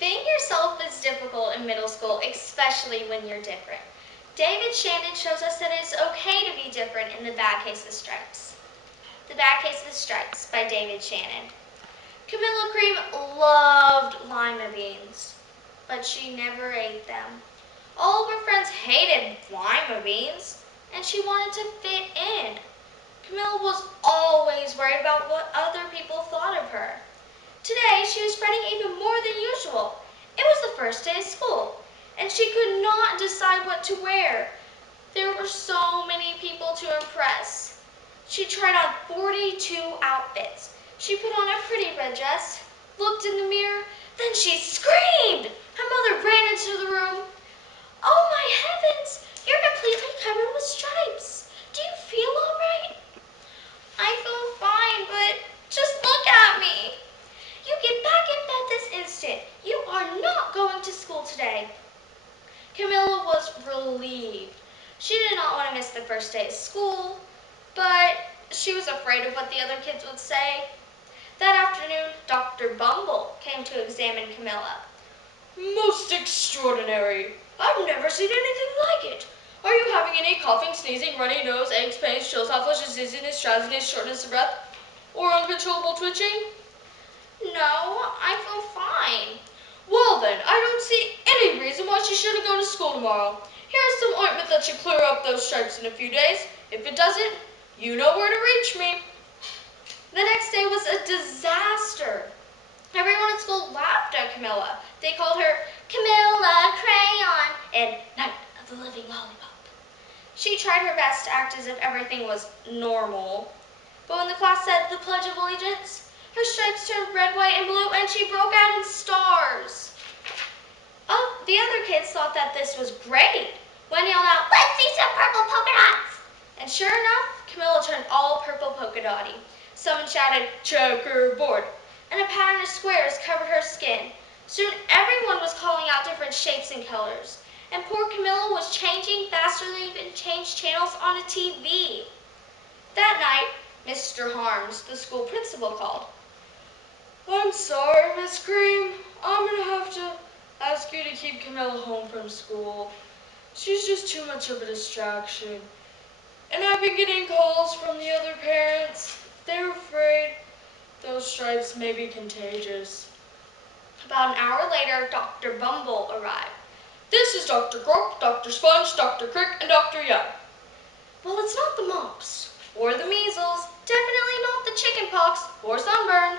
Being yourself is difficult in middle school, especially when you're different. David Shannon shows us that it's okay to be different in The Bad Case of Stripes. The Bad Case of Stripes by David Shannon. Camilla Cream loved lima beans, but she never ate them. All of her friends hated lima beans, and she wanted to fit in. Camilla was always worried about what other people thought of her. Today, she was fretting even more than usual. It was the first day of school, and she could not decide what to wear. There were so many people to impress. She tried on 42 outfits. She put on a pretty red dress, looked in the mirror, then she screamed. Her mother ran into the room. "Oh my heavens, you're completely covered with stripes. Do you feel all right?" "I feel fine, but just look at me." "You get back in bed this instant. You are not going to school today." Camilla was relieved. She did not want to miss the first day of school, but she was afraid of what the other kids would say. That afternoon, Dr. Bumble came to examine Camilla. "Most extraordinary. I've never seen anything like it. Are you having any coughing, sneezing, runny nose, aches, pains, chills, hot flushes, dizziness, drowsiness, shortness of breath, or uncontrollable twitching?" "No, I feel fine." "Well then, I don't see any reason why she shouldn't go to school tomorrow. Here's some ointment that should clear up those stripes in a few days. If it doesn't, you know where to reach me." The next day was a disaster. Everyone at school laughed at Camilla. They called her Camilla Crayon and Night of the Living Lollipop. She tried her best to act as if everything was normal. But when the class said the Pledge of Allegiance, her stripes turned red, white, and blue, and she broke out in stars. The other kids thought that this was great. One yelled out, "Let's see some purple polka dots!" And sure enough, Camilla turned all purple polka dotty. Someone shouted, "Checkerboard!" And a pattern of squares covered her skin. Soon everyone was calling out different shapes and colors. And poor Camilla was changing faster than even changed channels on a TV. That night, Mr. Harms, the school principal, called. "I'm sorry, Miss Cream. I'm going to have to ask you to keep Camilla home from school. She's just too much of a distraction. And I've been getting calls from the other parents. They're afraid those stripes may be contagious." About an hour later, Dr. Bumble arrived. "This is Dr. Croak, Dr. Sponge, Dr. Crick, and Dr. Young." "Well, it's not the mumps, or the measles, definitely not the chicken pox, or sunburn."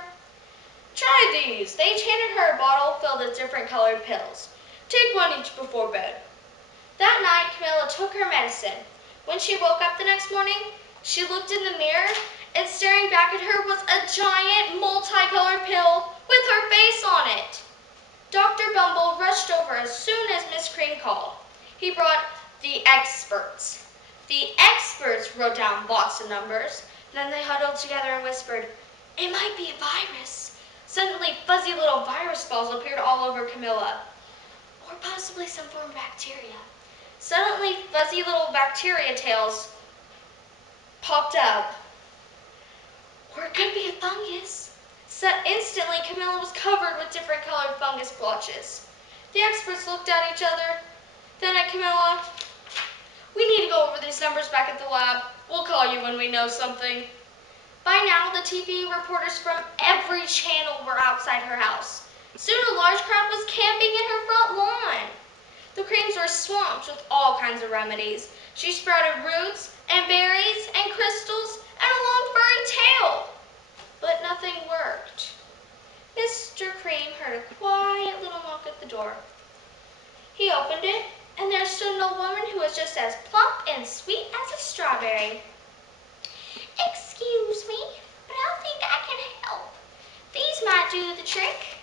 "Try these." They each handed her a bottle filled with different colored pills. "Take one each before bed." That night, Camilla took her medicine. When she woke up the next morning, she looked in the mirror, and staring back at her was a giant multicolored pill with her face on it. Dr. Bumble rushed over as soon as Miss Cream called. He brought the experts. The experts wrote down lots of numbers. Then they huddled together and whispered, "It might be a virus." Suddenly, fuzzy little virus balls appeared all over Camilla. Or possibly some form of bacteria. Suddenly, fuzzy little bacteria tails popped up. Or it could be a fungus. So instantly, Camilla was covered with different colored fungus blotches. The experts looked at each other, then at Camilla. "We need to go over these numbers back at the lab. We'll call you when we know something." By now, the TV reporters from every channel were outside her house. Soon a large crowd was camping in her front lawn. The Creams were swamped with all kinds of remedies. She sprouted roots and berries and crystals and a long furry tail. But nothing worked. Mr. Cream heard a quiet little knock at the door. He opened it, and there stood an old woman who was just as plump and sweet as a strawberry. "Excuse me, but I think I can help. These might do the trick."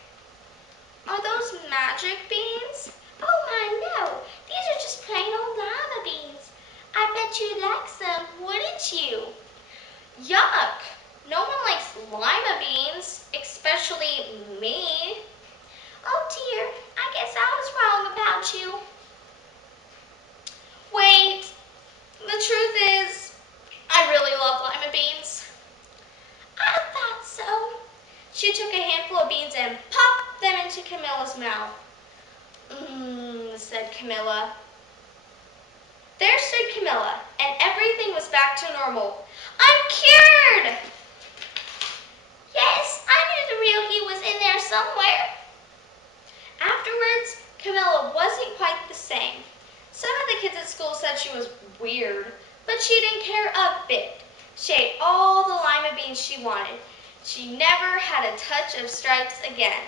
"Are those magic beans?" "Oh my, no. These are just plain old lima beans. I bet you'd like some, wouldn't you?" "Yuck! No one likes lima beans, especially me." "Oh dear, I guess I was wrong about you." "Wait, the truth is, I really love lima beans." "I thought so." She took a handful of beans and popped them into Camilla's Camilla's mouth. Said Camilla. There stood Camilla, and everything was back to normal. I'm cured! Yes, I knew the real he was in there somewhere. Afterwards, Camilla wasn't quite the same. Some of the kids at school said she was weird, but she didn't care a bit. She ate all the lima beans she wanted. She never had a touch of stripes again.